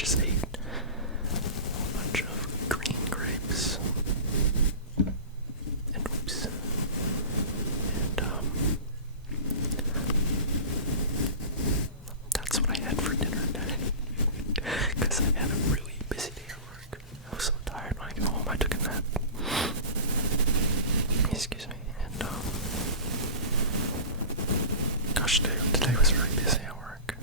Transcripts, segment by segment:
just ate a bunch of green grapes. And oops. And that's what I had for dinner today. Because I had a really busy day at work. I was so tired when I got home. I took a nap. Excuse me. And gosh, today was very busy at work.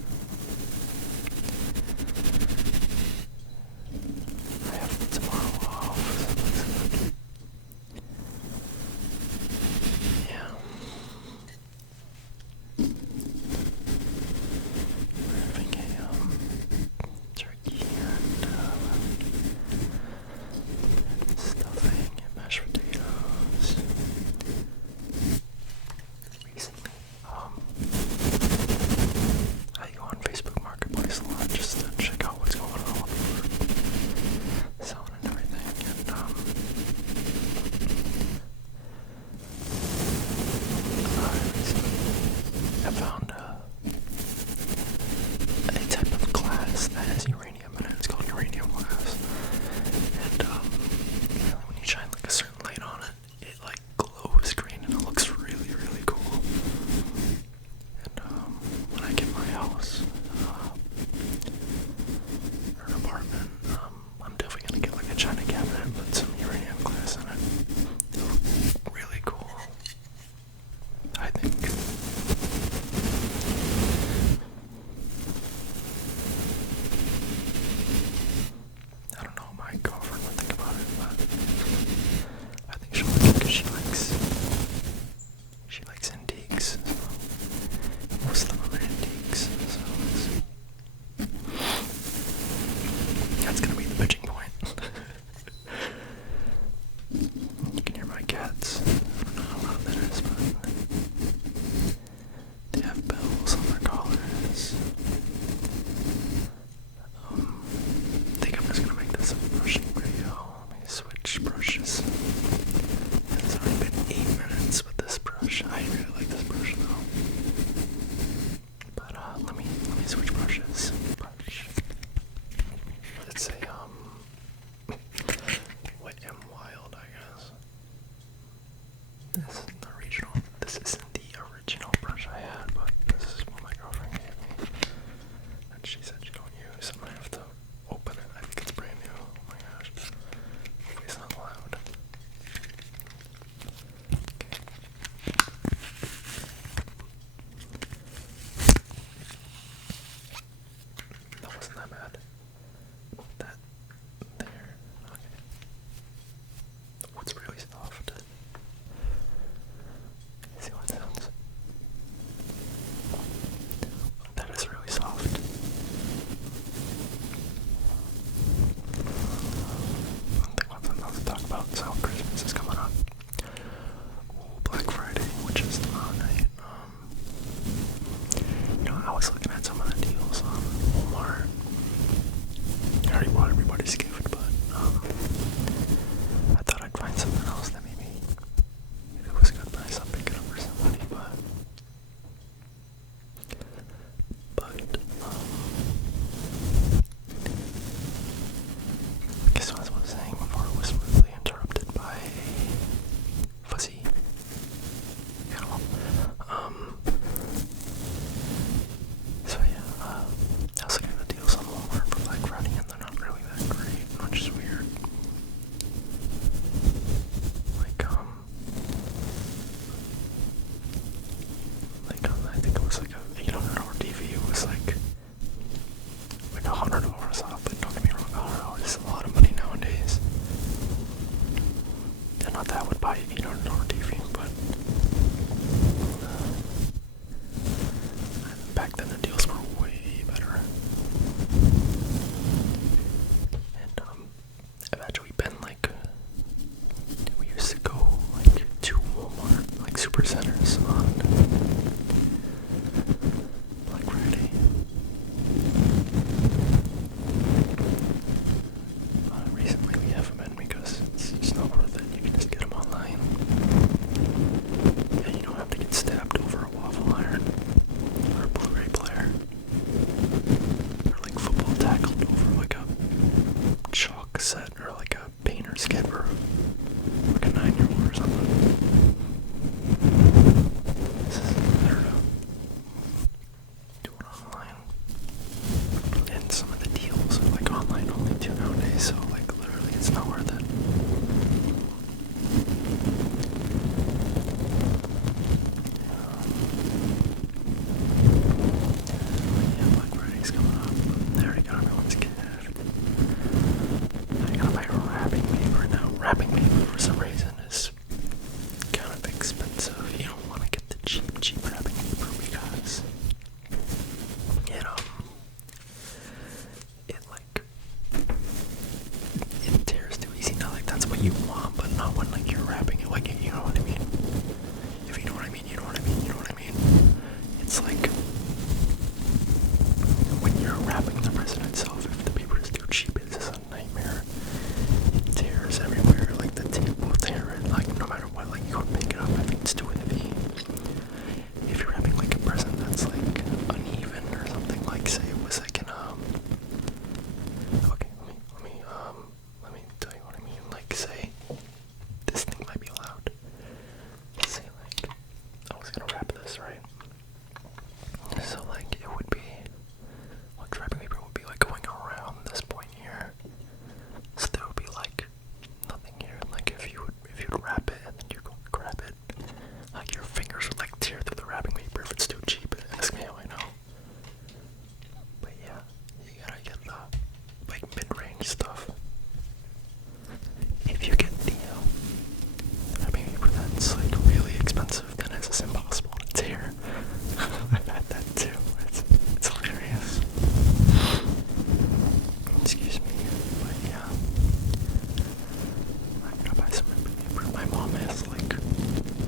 resin itself, if the paper is too cheap, it's just a nightmare. It tears everywhere, like the tape will tear it, like no matter what, like you go pick it up if it's too heavy. If you're having like a present that's like uneven or something, like say it was like an okay, let me tell you what I mean. Like say this thing might be loud. Say like I was gonna wrap this, right? So like it would be like wrapping paper would be like going around this point here. So there would be like nothing here. Like if you would wrap it and then you're going to grab it, like your fingers would like tear through the wrapping paper if it's too cheap. Ask me how I know. But yeah, you gotta get the like mid-range stuff. If you get the wrapping paper that's like really expensive, then it's just impossible to tear. I've had that too. It's hilarious. Excuse me, but yeah. I gotta buy some wrapping paper. My mom has like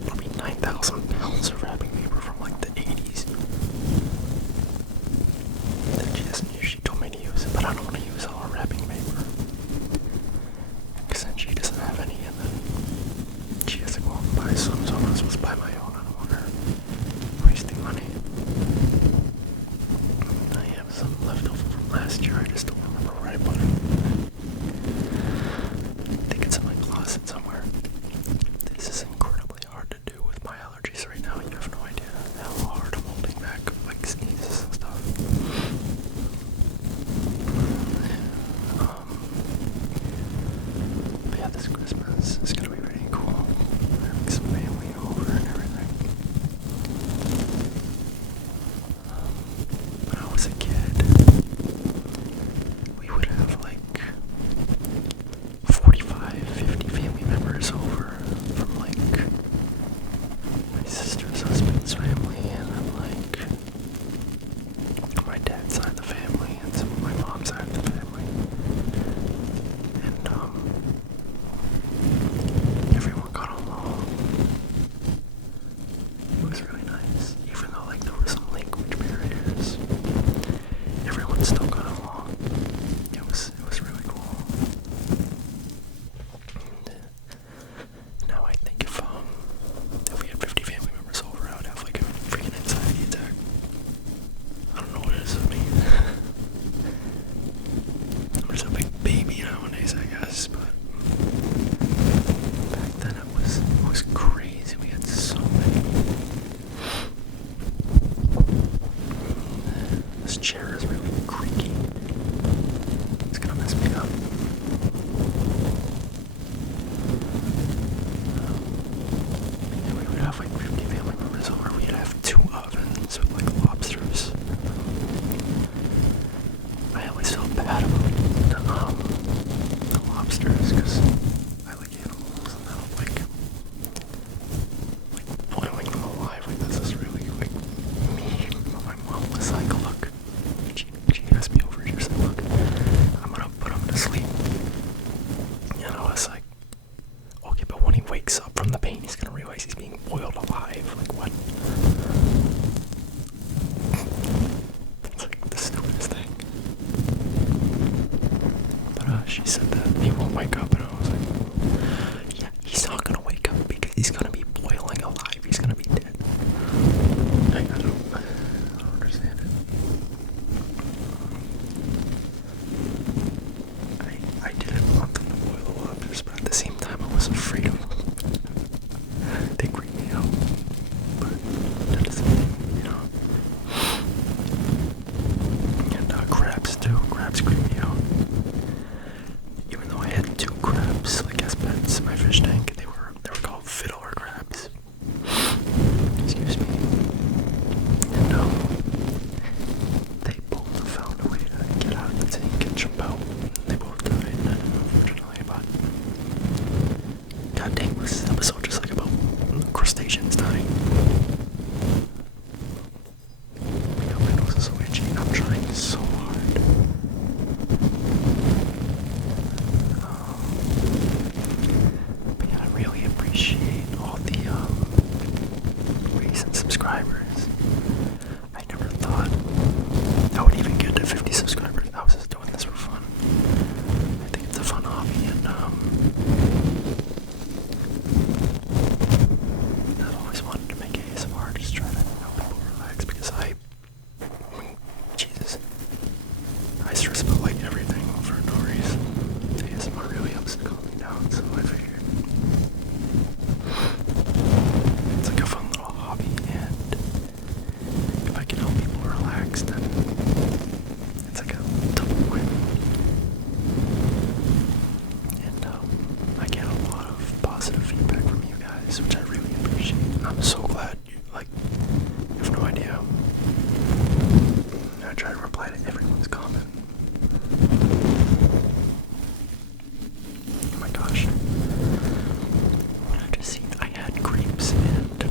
probably 9,000 pounds of wrapping paper from like the 80s. That she doesn't use. She told me to use it, but I don't want to use all her wrapping paper. Because then she doesn't have any, and then she has to go out and buy some, so I'm not supposed to buy my own. I don't want her wasting money. I have some left over from last year, I just don't remember where I put it. I think it's in my closet somewhere. This is incredibly hard to do with my allergies right now. You have no idea how hard I'm holding back like sneezes and stuff. But yeah, this Christmas is gonna be really cool. Having some family over and everything. When I was a kid, we would have like 45, 50 family members over from like my sister's husband's family and then like my dad's side of the family and some of my mom's side of the family. And everyone got along. It was really nice. Even though like there were some language barriers, everyone still got along. It was really cool. And, now I think if we had 50 family members over, I would have like a freaking anxiety attack. I don't know what it is with me. I'm just a big baby nowadays, I guess, but back then it was crazy. We had so many. This chair is really creaky. It's gonna mess me up. And we would have like 50 family members over. We'd have 2 ovens with like lobsters. I always felt bad about the lobsters because I like animals and I don't like boiling them alive. Like that's just really like mean. But my mom was like, look, she asked me over, she was like, look, I'm gonna put him to sleep. And I was like, okay, but when he wakes up from the pain, he's gonna realize he's being boiled alive. Like what? It's like the stupidest thing. But she said that he won't wake up, and I was like, yeah, he's not gonna wake up because he's gonna be boiling alive. He's gonna be dead. I don't understand it. I didn't want them to boil the lobsters, but at the same time, I was afraid of them. They creep me out, but that doesn't mean, you know. And crabs too. Crabs creep me out. Even though I had 2 crabs reply to everyone's comment. Oh my gosh. What I just seen, I had grapes and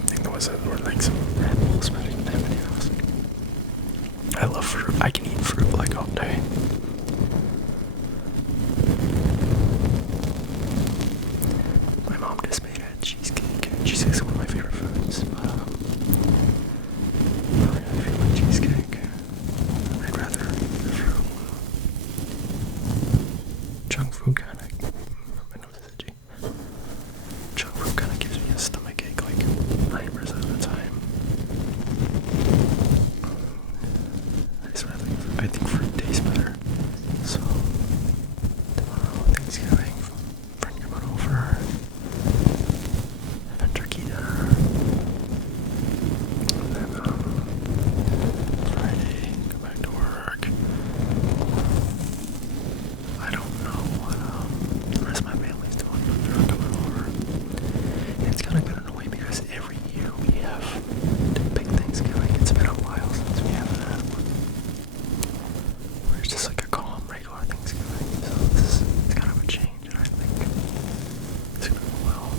I think there was or some Red Bulls, but I didn't have any else. I love fruit. I can eat fruit like all day. My mom just made a cheesecake. Cheesecake's one of my favorite foods. I really feel like cheesecake. I'd rather fruit. Junk food kind of. My nose is itchy. Junk food kind of gives me a stomach ache like 90% of the time. I think fruit tastes better. So tomorrow, Thanksgiving, friend coming over. Have a turkey dinner. And then Friday, go back to work. I don't know what the rest of my family's doing, but they're coming over. And it's kind of been annoying because every year we have the big Thanksgiving. It's been a while since we have that. Where it's just like a calm, regular Thanksgiving. So it's kind of a change, and I think it's going to go well.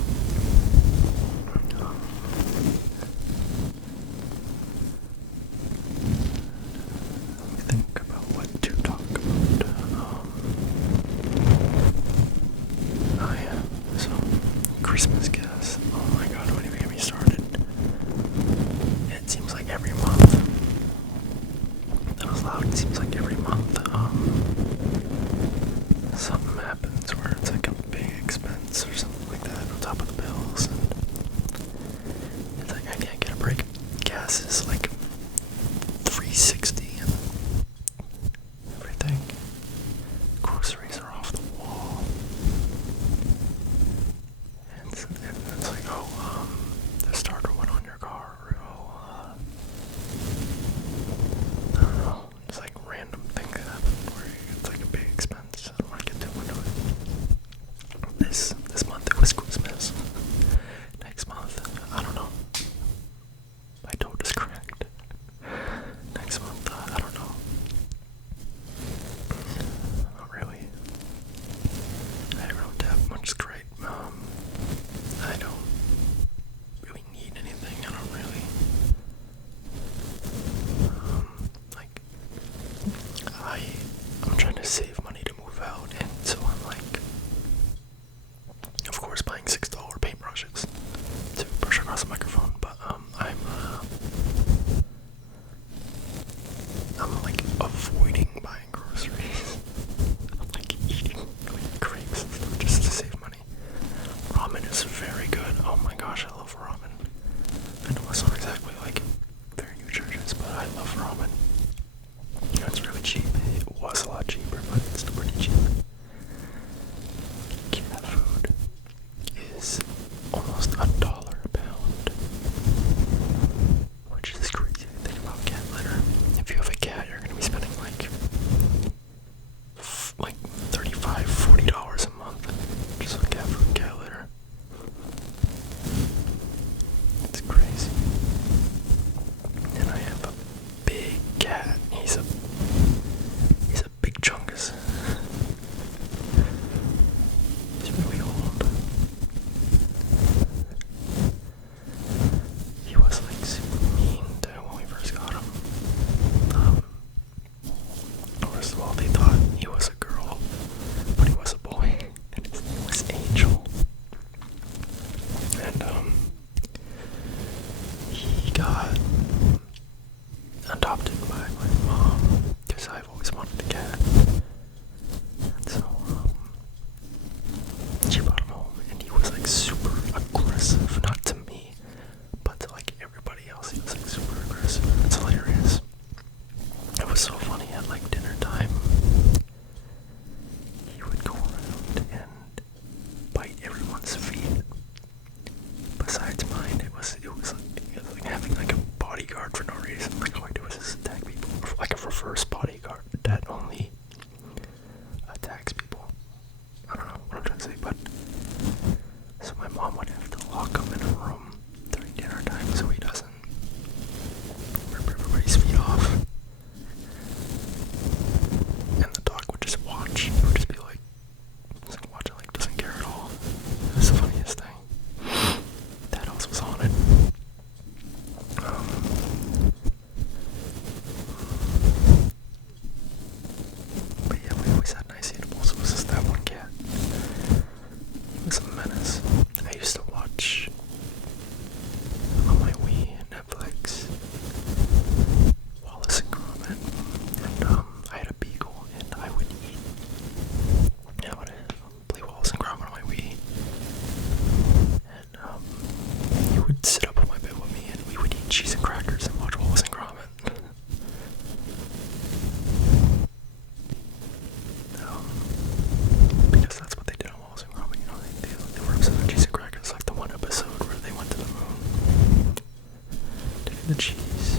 Let me think about what to talk about. Oh yeah, so Christmas gifts. Oh my god, don't even get me started. It seems like every month. That was loud. It seems like every month, something happens where it's like a big expense or something like that on top of the bills, and it's like I can't get a break. Gas is like $3.60 and everything. Groceries are off the wall. And it's like, oh, the starter went on your car, or oh, I don't know, it's like random things that happen where it's like a big expense. I don't want to get too into it. This month it was Christmas. Next month, I don't know. My toe just cracked. Next month, I don't know. Not really. I don't have much great. I don't really need anything. I don't really. Like, I'm trying to save money to move out, and so I'm like, of course, buying $6 paintbrushes to brush across the microphone. But I'm like avoiding buying groceries. I'm like eating like grapes and stuff just to save money. Ramen is very good. Oh my gosh, I love ramen. I know it's not exactly like very nutritious, but I love ramen. You know, it's really cheap. It was a lot cheaper, but it's still pretty cheap. Cat food is almost $1 a pound, which is crazy to think about. Cat litter. If you have a cat, you're gonna be spending like $35, $40 a month just on cat food, cat litter. It's crazy. And I have a big cat. He's a big chungus. He's really old. He was like super mean to when we first got him. First of all, they thought he was a girl, but he was a boy, and his name was Angel. And he got adopted by my mom because I've always wanted a cat. And so she brought him home, and he was like super aggressive, not to me, but to like everybody else. He was like super aggressive. It's hilarious. It was so funny at like dinner time. He would go around and bite everyone's feet. Besides mine, it was like having like a bodyguard for no reason. Like all I do is just attack people, like a reverse bodyguard that only attacks people. I don't know what I'm trying to say, but so my mom would have to lock him in a room to would sit up on my bed with me and we would eat cheese and crackers and watch Wallace and Gromit. Because that's what they did on Wallace and Gromit, you know, they were obsessed with cheese and crackers, like the one episode where they went to the moon to get the cheese.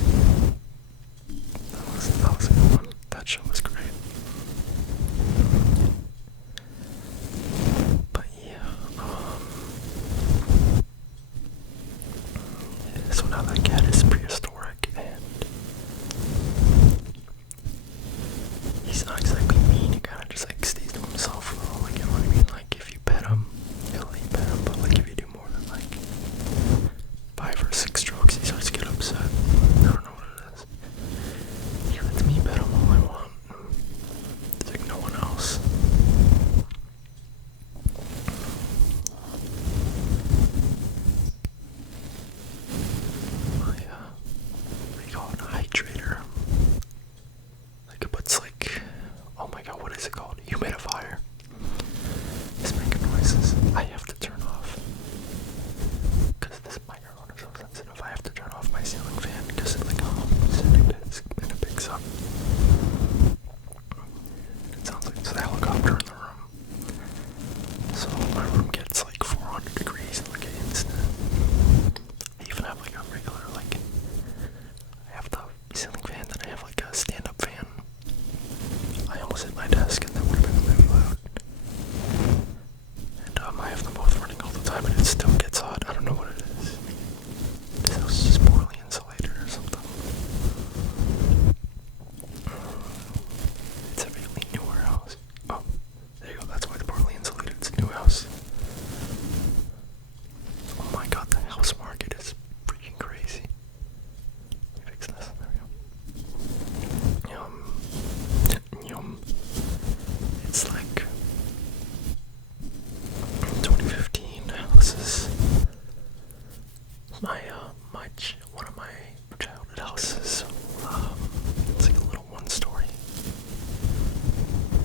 That was a good one. That show was great. But yeah, so now that cat is prehistoric and he's not exactly mean, he kinda just like stays to himself though, like, you know what I mean? Like if you pet him, he'll let you pet him, but like if you do more than like 5 or 6 strokes, he starts to get upset. I don't know what it is. He lets me pet him all I want. It's like no one else. My, what do you call it? A hydrator. Like it puts like, oh my god, what is it called? Humidifier. It's making noises. I have to turn off. Because this microphone is so sensitive. I have to turn off my ceiling fan because it like hums and it picks up. It sounds like it's a helicopter in the room. So my room gets like 400 degrees in like an instant. I even have like a regular, like, I have the ceiling fan, then I have like a stand-up fan. I almost hit my desk and that would have been really loud. And I have them both running all the time and it still gets hot. I don't know what it is. This house is poorly insulated or something. It's a really newer house. Oh, there you go. That's why it's poorly insulated. It's a new house. Oh my god, the house market is freaking crazy. Let me fix this. There we go. Yum. It's like 2015. This is one of my childhood houses. It's like a little one-story.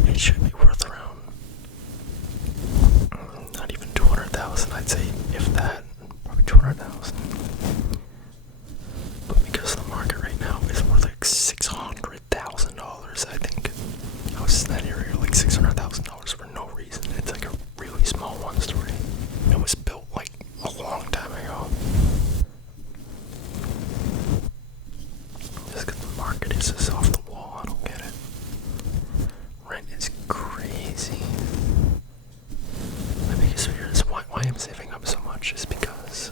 It should be worth around not even 200,000. I'd say if that, probably 200,000. But because the market right now is worth like $600,000, I think houses in that area are like $600,000 for no reason. It's like a really small one-story. It was built like a long time ago. Just because the market is just off the wall, I don't get it. Rent is crazy. My biggest fear is why I'm saving up so much is because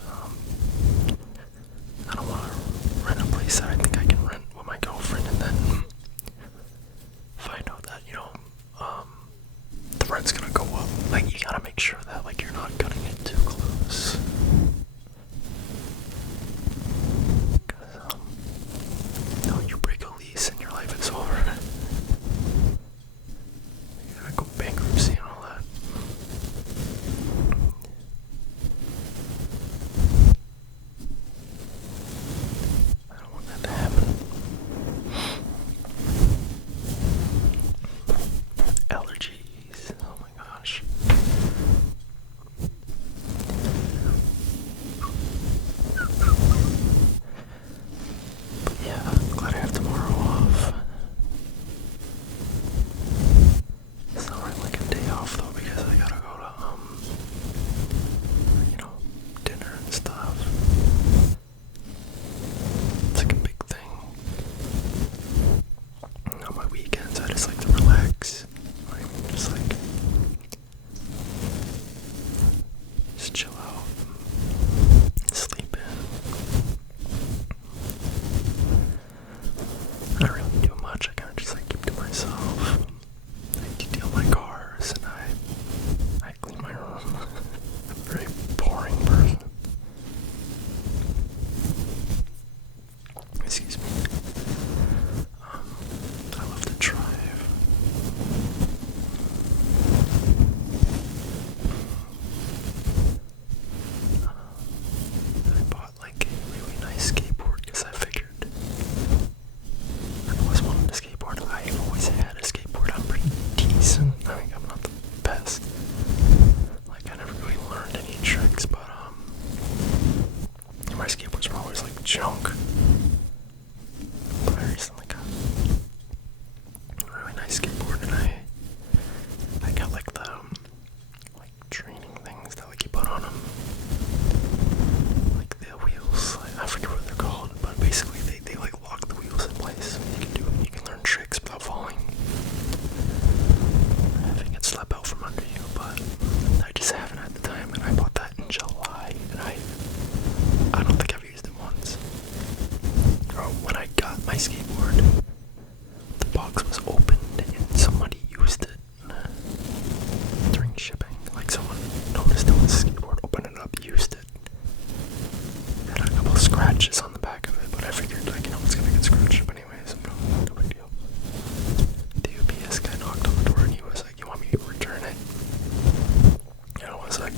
I don't want to rent a place that I think I can rent with my girlfriend and then find out that, you know, junk. But I recently got a really nice skateboard, and I got like the like training things that like you put on them, like the wheels. I forget what they're called, but basically they like lock the wheels in place. You can learn tricks without falling. I think it slap out from under you, but I just haven't had the time, and I bought that in July, and I don't think I've used it once. Or when I got my skateboard, the box was opened and somebody used it during shipping. Like someone noticed it was a skateboard, opened it up, used it. Had a couple of scratches on the back of it, but I figured like, it's gonna get scratched up anyways, no big deal. The UPS guy knocked on the door and he was like, "You want me to return it?" And I was like,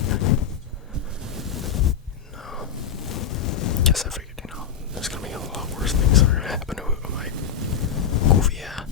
no. Guess I figured, there's gonna be a lot worse things that are gonna happen to my goofy ass.